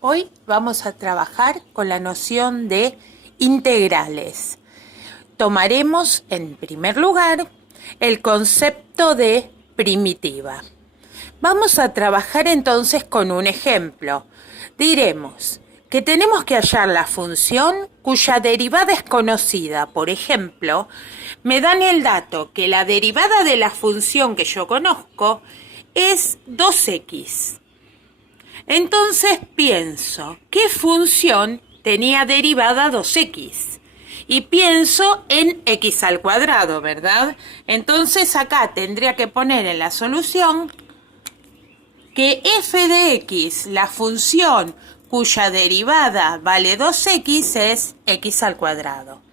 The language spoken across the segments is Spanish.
Hoy vamos a trabajar con la noción de integrales. Tomaremos en primer lugar el concepto de primitiva. Vamos a trabajar entonces con un ejemplo. Diremos que tenemos que hallar la función cuya derivada es conocida. Por ejemplo, me dan el dato que la derivada de la función que yo conozco es 2x. Entonces pienso, ¿qué función tenía derivada 2x? Y pienso en x al cuadrado, ¿verdad? Entonces acá tendría que poner en la solución que f de x, la función cuya derivada vale 2x, es x al cuadrado.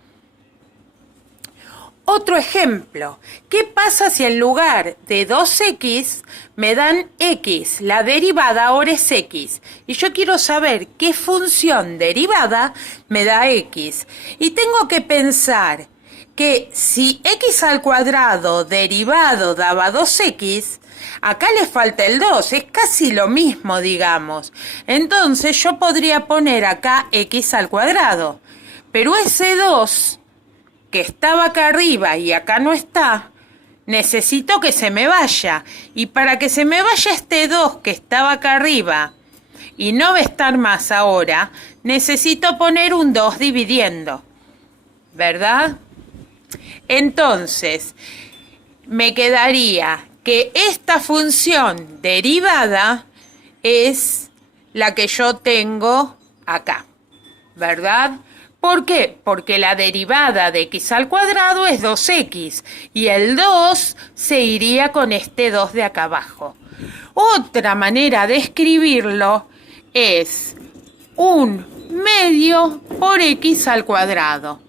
Otro ejemplo, ¿qué pasa si en lugar de 2x me dan x? La derivada ahora es x. Y yo quiero saber qué función derivada me da x. Y tengo que pensar que si x al cuadrado derivado daba 2x, acá le falta el 2, es casi lo mismo, digamos. Entonces yo podría poner acá x al cuadrado. Pero ese 2... que estaba acá arriba y acá no está, necesito que se me vaya. Y para que se me vaya este 2 que estaba acá arriba y no va a estar más ahora, necesito poner un 2 dividiendo, ¿verdad? Entonces, me quedaría que esta función derivada es la que yo tengo acá, ¿verdad? ¿Por qué? Porque la derivada de x al cuadrado es 2x y el 2 se iría con este 2 de acá abajo. Otra manera de escribirlo es 1/2 por x al cuadrado.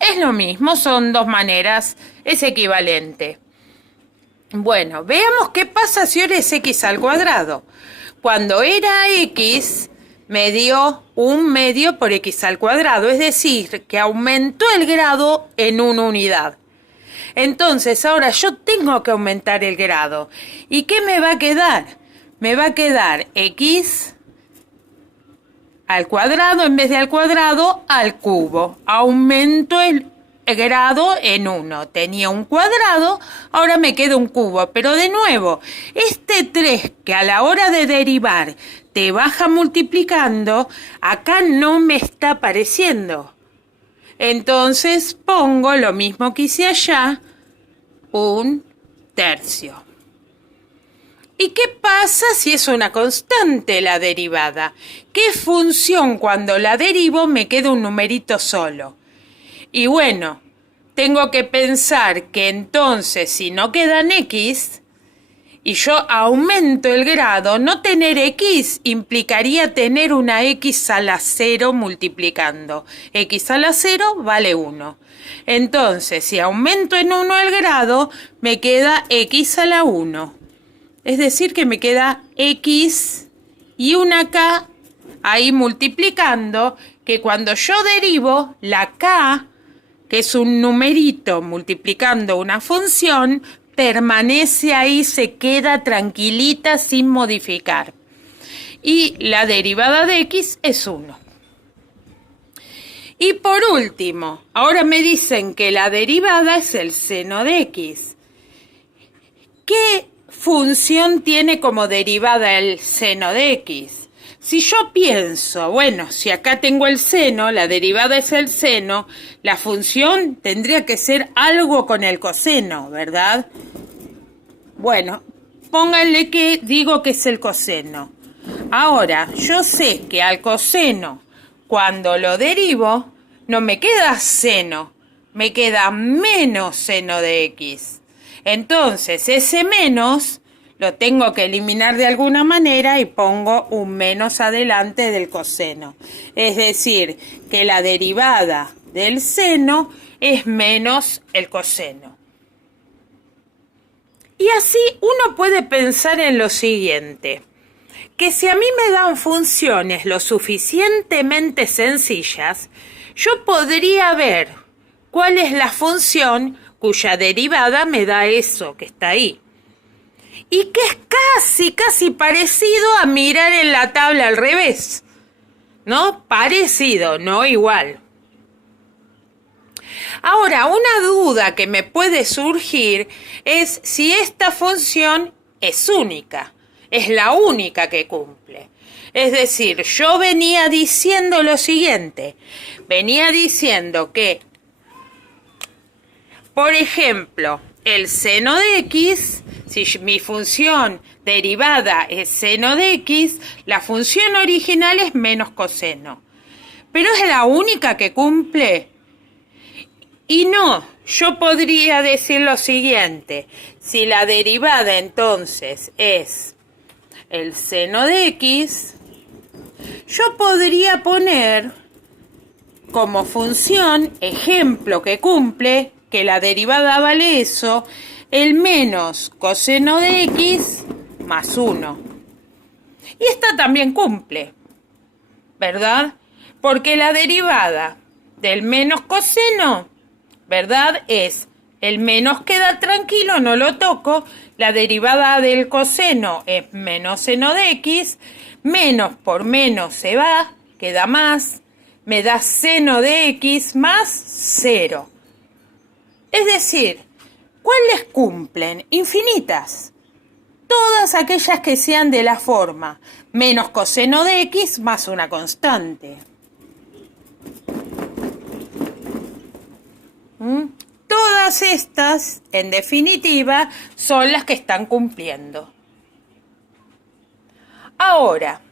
Es lo mismo, son dos maneras, es equivalente. Bueno, veamos qué pasa si ahora es x al cuadrado. Cuando era x, me dio 1/2 por x al cuadrado, es decir, que aumentó el grado en una unidad. Entonces, ahora yo tengo que aumentar el grado. ¿Y qué me va a quedar? Me va a quedar x al cuadrado en vez de al cuadrado al cubo. Aumento el grado en 1. Tenía un cuadrado, ahora me queda un cubo. Pero de nuevo, este 3 que a la hora de derivar te baja multiplicando, acá no me está apareciendo. Entonces pongo lo mismo que hice allá, 1/3. ¿Y qué pasa si es una constante la derivada? ¿Qué función cuando la derivo me queda un numerito solo? Y bueno, tengo que pensar que entonces si no quedan x y yo aumento el grado, no tener x implicaría tener una x a la 0 multiplicando. X a la 0 vale 1. Entonces, si aumento en 1 el grado, me queda x a la 1. Es decir, que me queda x y una k ahí multiplicando, que cuando yo derivo la k, que es un numerito multiplicando una función, permanece ahí, se queda tranquilita sin modificar. Y la derivada de x es 1. Y por último, ahora me dicen que la derivada es el seno de x. ¿Qué función tiene como derivada el seno de x? Si yo pienso, bueno, si acá tengo el seno, la derivada es el seno, la función tendría que ser algo con el coseno, ¿verdad? Bueno, pónganle que digo que es el coseno. Ahora, yo sé que al coseno, cuando lo derivo, no me queda seno, me queda menos seno de x. Entonces, ese menos lo tengo que eliminar de alguna manera y pongo un menos adelante del coseno. Es decir, que la derivada del seno es menos el coseno. Y así uno puede pensar en lo siguiente, que si a mí me dan funciones lo suficientemente sencillas, yo podría ver cuál es la función cuya derivada me da eso que está ahí. Y que es casi parecido a mirar en la tabla al revés. ¿no? Parecido, no igual. Ahora, una duda que me puede surgir es si esta función es única, es la única que cumple. Es decir, yo venía diciendo lo siguiente, venía diciendo que, por ejemplo, el seno de x, si mi función derivada es seno de x, la función original es menos coseno. Pero es la única que cumple. Y no, yo podría decir lo siguiente, si la derivada entonces es el seno de x, yo podría poner como función, ejemplo que cumple, que la derivada vale eso, el menos coseno de x más 1. Y esta también cumple, ¿verdad? Porque la derivada del menos coseno, ¿verdad? Es el menos queda tranquilo, no lo toco. La derivada del coseno es menos seno de x. Menos por menos se va, queda más. Me da seno de x más 0. Es decir, ¿cuáles cumplen? Infinitas. Todas aquellas que sean de la forma menos coseno de x más una constante. Todas estas, en definitiva, son las que están cumpliendo. Ahora,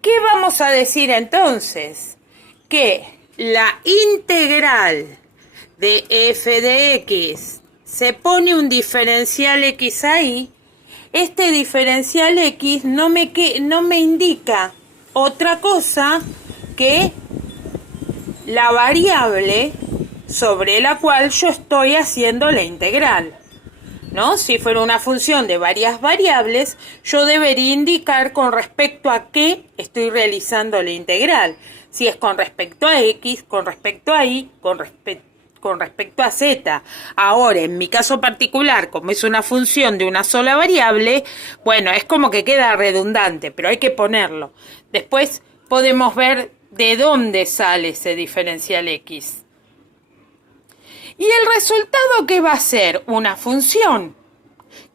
¿qué vamos a decir entonces? Que la integral de f de x se pone un diferencial x ahí. Este diferencial x no me indica otra cosa que la variable sobre la cual yo estoy haciendo la integral, ¿no? Si fuera una función de varias variables, yo debería indicar con respecto a qué estoy realizando la integral. Si es con respecto a x, con respecto a y, con respecto a z. Ahora, en mi caso particular, como es una función de una sola variable, bueno, es como que queda redundante, pero hay que ponerlo. Después podemos ver de dónde sale ese diferencial x. Y el resultado que va a ser una función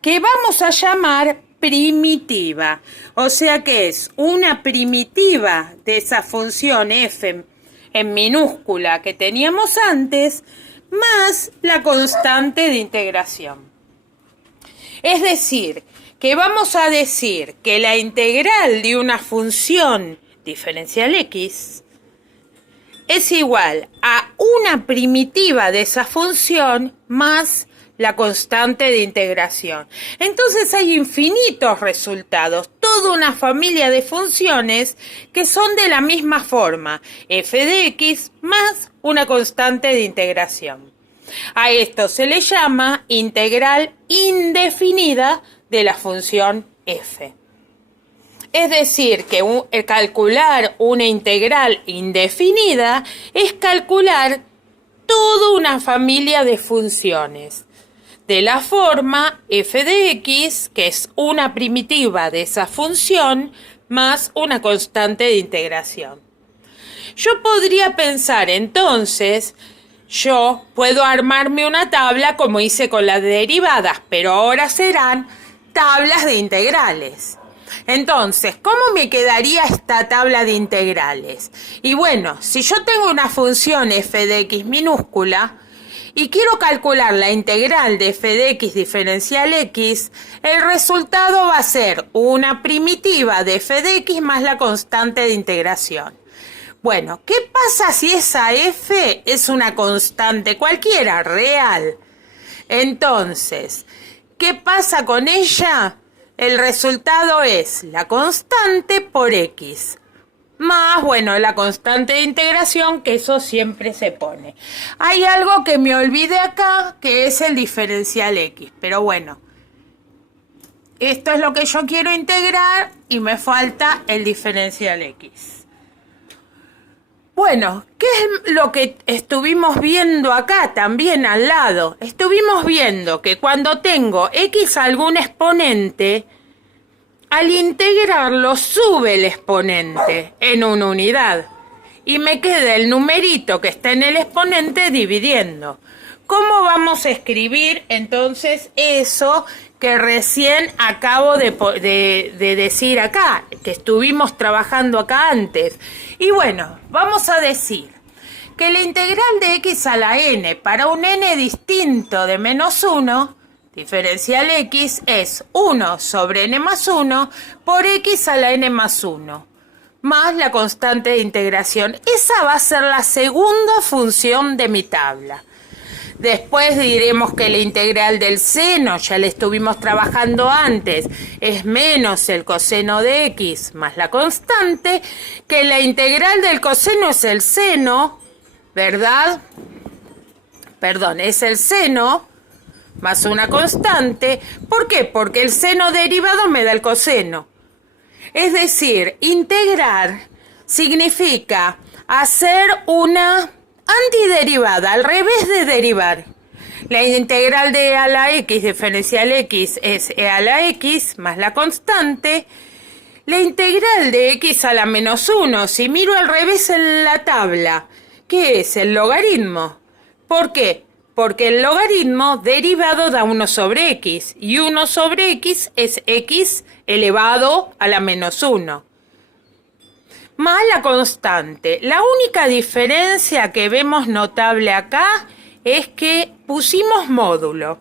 que vamos a llamar primitiva. O sea que es una primitiva de esa función f en minúscula que teníamos antes, más la constante de integración. Es decir, que vamos a decir que la integral de una función diferencial x es igual a una primitiva de esa función más la constante de integración. Entonces hay infinitos resultados, toda una familia de funciones que son de la misma forma, f de x más una constante de integración. A esto se le llama integral indefinida de la función f. Es decir, que calcular una integral indefinida es calcular toda una familia de funciones de la forma f de x, que es una primitiva de esa función, más una constante de integración. Yo podría pensar entonces, yo puedo armarme una tabla como hice con las derivadas, pero ahora serán tablas de integrales. Entonces, ¿cómo me quedaría esta tabla de integrales? Y bueno, si yo tengo una función f de x minúscula y quiero calcular la integral de f de x diferencial x, el resultado va a ser una primitiva de f de x más la constante de integración. Bueno, ¿qué pasa si esa f es una constante cualquiera, real? Entonces, ¿qué pasa con ella? El resultado es la constante por x, más, bueno, la constante de integración, que eso siempre se pone. Hay algo que me olvidé acá, que es el diferencial x, pero bueno, esto es lo que yo quiero integrar y me falta el diferencial x. Bueno, ¿qué es lo que estuvimos viendo acá también al lado? Estuvimos viendo que cuando tengo x algún exponente, Al integrarlo sube el exponente en una unidad y me queda el numerito que está en el exponente dividiendo. ¿Cómo vamos a escribir entonces eso que recién acabo de decir acá, que estuvimos trabajando acá antes? Y bueno, vamos a decir que la integral de x a la n para un n distinto de menos 1, diferencial x, es 1 sobre n más 1 por x a la n más 1, más la constante de integración. Esa va a ser la segunda función de mi tabla. Después diremos que la integral del seno, ya la estuvimos trabajando antes, es menos el coseno de x más la constante, que la integral del coseno es el seno, ¿verdad? Perdón, es el seno más una constante. ¿Por qué? Porque el seno derivado me da el coseno. Es decir, integrar significa hacer una antiderivada, al revés de derivar. La integral de e a la x, diferencial x, es e a la x más la constante. La integral de x a la menos 1, si miro al revés en la tabla, ¿qué es? El logaritmo. ¿Por qué? Porque el logaritmo derivado da 1 sobre x, y 1 sobre x es x elevado a la menos 1. Más la constante. La única diferencia que vemos notable acá es que pusimos módulo.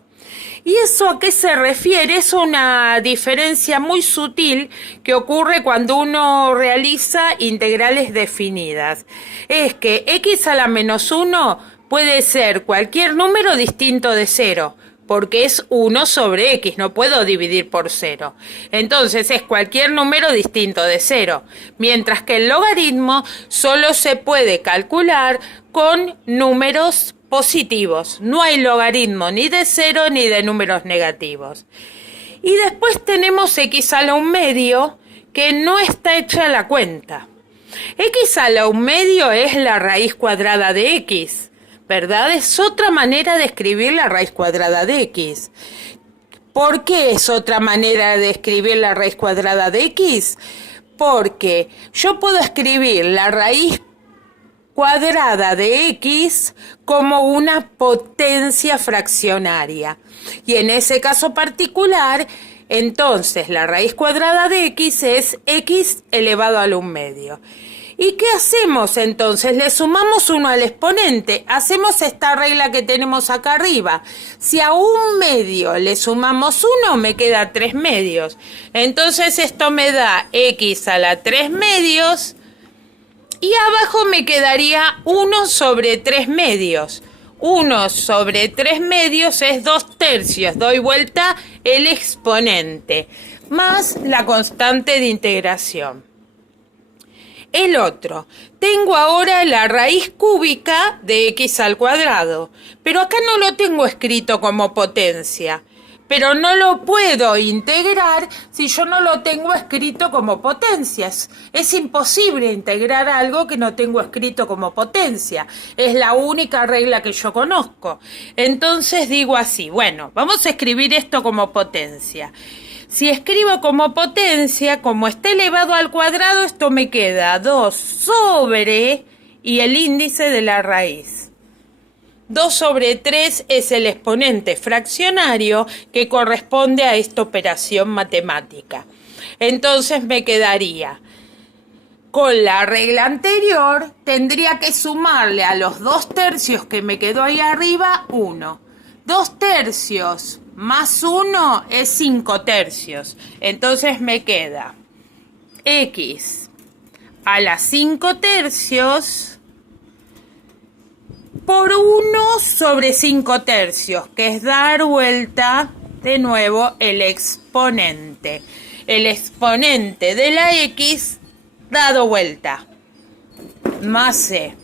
¿Y eso a qué se refiere? Es una diferencia muy sutil que ocurre cuando uno realiza integrales definidas. Es que x a la menos 1 puede ser cualquier número distinto de 0. Porque es 1 sobre x, no puedo dividir por 0. Entonces es cualquier número distinto de 0. Mientras que el logaritmo solo se puede calcular con números positivos. No hay logaritmo ni de 0 ni de números negativos. Y después tenemos x a la 1/2, que no está hecha la cuenta. X a la 1/2 es la raíz cuadrada de x. ¿Verdad? Es otra manera de escribir la raíz cuadrada de x. ¿Por qué es otra manera de escribir la raíz cuadrada de x? Porque yo puedo escribir la raíz cuadrada de x como una potencia fraccionaria. Y en ese caso particular, entonces la raíz cuadrada de x es x elevado al 1/2. ¿Y qué hacemos entonces? Le sumamos 1 al exponente. Hacemos esta regla que tenemos acá arriba. Si a 1/2 le sumamos 1, me queda 3/2. Entonces esto me da x a la 3/2. Y abajo me quedaría 1 sobre 3/2. 1 sobre 3/2 es 2/3. Doy vuelta el exponente. Más la constante de integración. El otro, tengo ahora la raíz cúbica de x al cuadrado, pero acá no lo tengo escrito como potencia, pero no lo puedo integrar si yo no lo tengo escrito como potencias. Es imposible integrar algo que no tengo escrito como potencia. Es la única regla que yo conozco. Entonces digo así, bueno, vamos a escribir esto como potencia. Si escribo como potencia, como está elevado al cuadrado, esto me queda 2 sobre y el índice de la raíz. 2 sobre 3 es el exponente fraccionario que corresponde a esta operación matemática. Entonces me quedaría, con la regla anterior, tendría que sumarle a los 2/3 que me quedó ahí arriba 1. 2/3 más 1 es 5/3. Entonces me queda x a la 5/3 por 1 sobre 5/3, que es dar vuelta de nuevo el exponente. El exponente de la x dado vuelta, más c.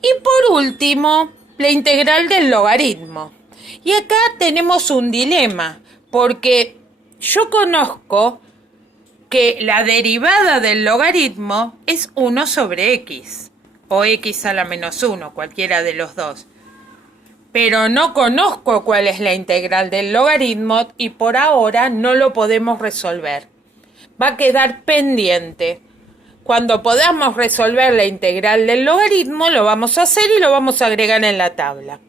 Y por último, la integral del logaritmo. Y acá tenemos un dilema, porque yo conozco que la derivada del logaritmo es 1 sobre x, o x a la menos 1, cualquiera de los dos. Pero no conozco cuál es la integral del logaritmo y por ahora no lo podemos resolver. va a quedar pendiente. Cuando podamos resolver la integral del logaritmo, lo vamos a hacer y lo vamos a agregar en la tabla.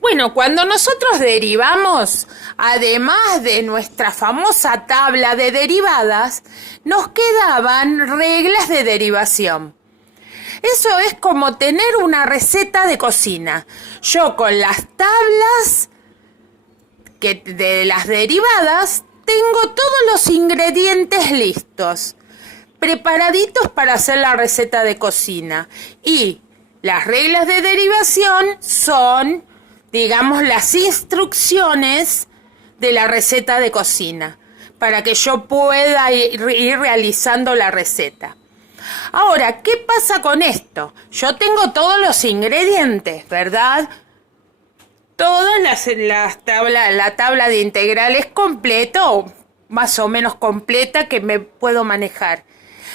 Bueno, cuando nosotros derivamos, además de nuestra famosa tabla de derivadas, nos quedaban reglas de derivación. Eso es como tener una receta de cocina. Yo con las tablas de las derivadas tengo todos los ingredientes listos, preparaditos para hacer la receta de cocina. Y las reglas de derivación son, digamos, las instrucciones de la receta de cocina, para que yo pueda ir realizando la receta. Ahora, ¿qué pasa con esto? Yo tengo todos los ingredientes, ¿verdad? La tabla de integrales completa o más o menos completa que me puedo manejar.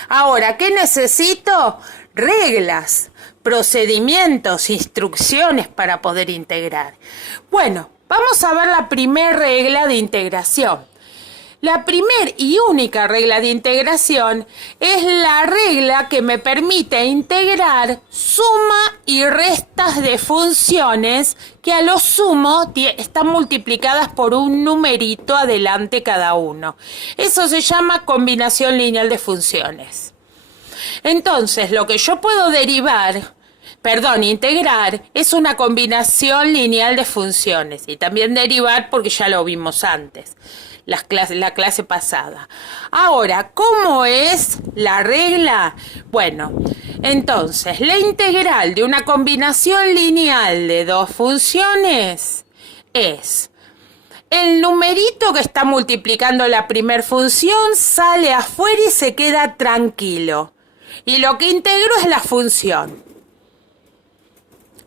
Ahora, ¿qué necesito? Reglas, procedimientos, instrucciones para poder integrar. Bueno, vamos a ver la primera regla de integración. La primera y única regla de integración es la regla que me permite integrar suma y restas de funciones que a lo sumo están multiplicadas por un numerito adelante cada uno. Eso se llama combinación lineal de funciones. Entonces, lo que yo puedo integrar es una combinación lineal de funciones y también derivar porque ya lo vimos antes. La clase pasada. Ahora, ¿cómo es la regla? Bueno, entonces, la integral de una combinación lineal de dos funciones es el numerito que está multiplicando la primer función sale afuera y se queda tranquilo. Y lo que integro es la función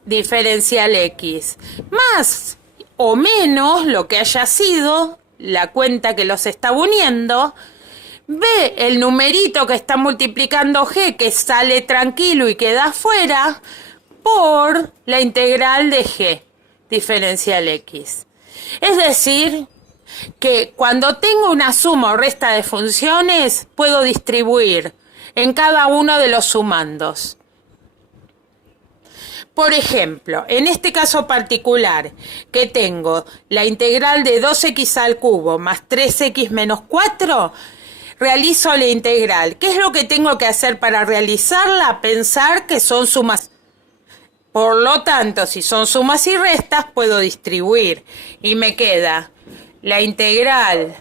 diferencial x, más o menos lo que haya sido la cuenta que los está uniendo, ve el numerito que está multiplicando g, que sale tranquilo y queda afuera, por la integral de g, diferencial x. Es decir, que cuando tengo una suma o resta de funciones, puedo distribuir en cada uno de los sumandos. Por ejemplo, en este caso particular, que tengo la integral de 2x al cubo más 3x menos 4, realizo la integral. ¿Qué es lo que tengo que hacer para realizarla? Pensar que son sumas. Por lo tanto, si son sumas y restas, puedo distribuir. Y me queda la integral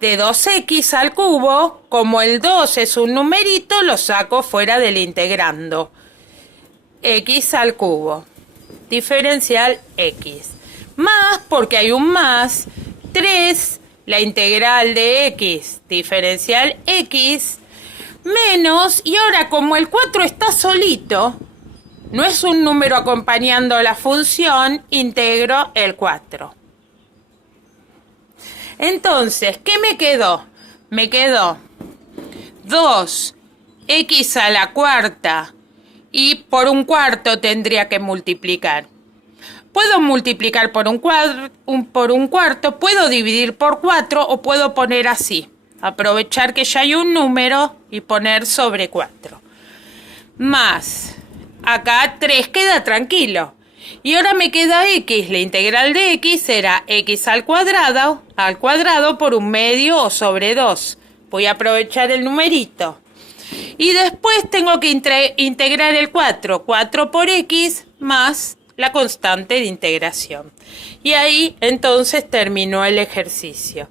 de 2x al cubo. Como el 2 es un numerito, lo saco fuera del integrando. X al cubo, diferencial x, más, porque hay un más, 3, la integral de x, diferencial x, menos, y ahora como el 4 está solito, no es un número acompañando la función, integro el 4. Entonces, ¿qué me quedó? Me quedó 2x a la cuarta, y por un cuarto tendría que multiplicar. Puedo multiplicar por un cuarto, puedo dividir por 4 o puedo poner así. Aprovechar que ya hay un número y poner sobre 4. Más, acá 3 queda tranquilo. Y ahora me queda x, la integral de x será x al cuadrado por un medio o sobre 2. Voy a aprovechar el numerito. Y después tengo que integrar el 4 por x más la constante de integración. Y ahí entonces terminó el ejercicio.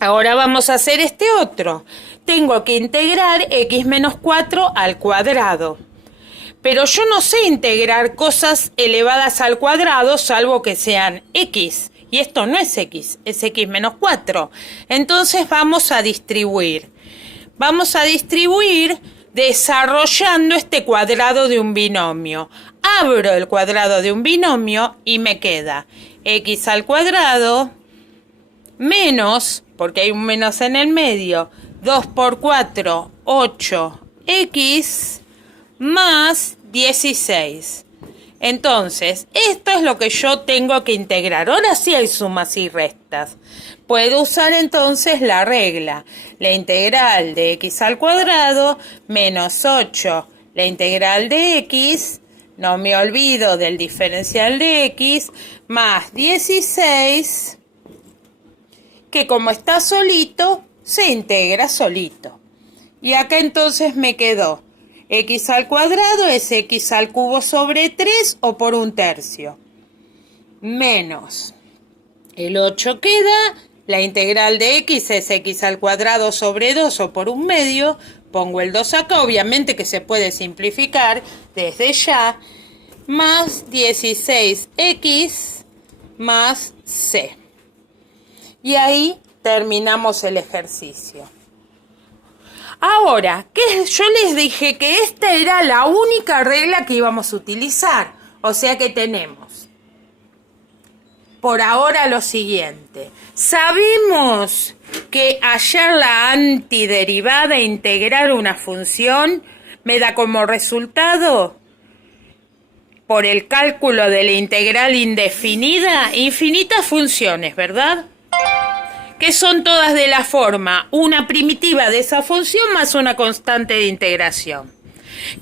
Ahora vamos a hacer este otro. Tengo que integrar x menos 4 al cuadrado. Pero yo no sé integrar cosas elevadas al cuadrado salvo que sean x. Y esto no es x, es x menos 4. Entonces vamos a distribuir. Vamos a distribuir desarrollando este cuadrado de un binomio. Abro el cuadrado de un binomio y me queda x al cuadrado menos, porque hay un menos en el medio, 2 por 4, 8x más 16. Entonces, esto es lo que yo tengo que integrar. Ahora sí hay sumas y restas. puedo usar entonces la regla. La integral de x al cuadrado menos 8, la integral de x, no me olvido del diferencial de x, más 16, que como está solito, se integra solito. Y acá entonces me quedó x al cuadrado es x al cubo sobre 3 o por 1/3. Menos el 8 queda, la integral de x es x al cuadrado sobre 2 o por 1/2. Pongo el 2 acá, obviamente que se puede simplificar desde ya. Más 16x más c. Y ahí terminamos el ejercicio. Ahora, yo les dije que esta era la única regla que íbamos a utilizar. O sea que tenemos por ahora lo siguiente. Sabemos que hallar la antiderivada e integrar una función me da como resultado, por el cálculo de la integral indefinida, infinitas funciones, ¿verdad? Que son todas de la forma una primitiva de esa función más una constante de integración.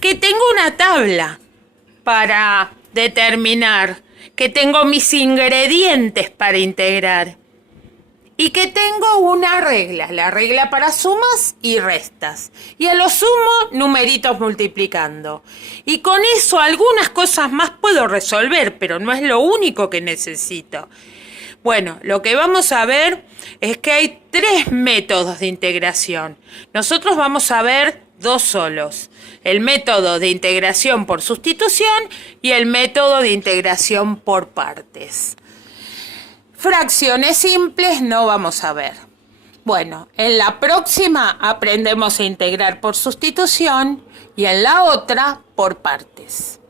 Que tengo una tabla para determinar, que tengo mis ingredientes para integrar y que tengo una regla, la regla para sumas y restas. Y a lo sumo, numeritos multiplicando. Y con eso algunas cosas más puedo resolver, pero no es lo único que necesito. Bueno, lo que vamos a ver es que hay 3 métodos de integración. Nosotros vamos a ver 2 solos. El método de integración por sustitución y el método de integración por partes. Fracciones simples no vamos a ver. Bueno, en la próxima aprendemos a integrar por sustitución y en la otra por partes.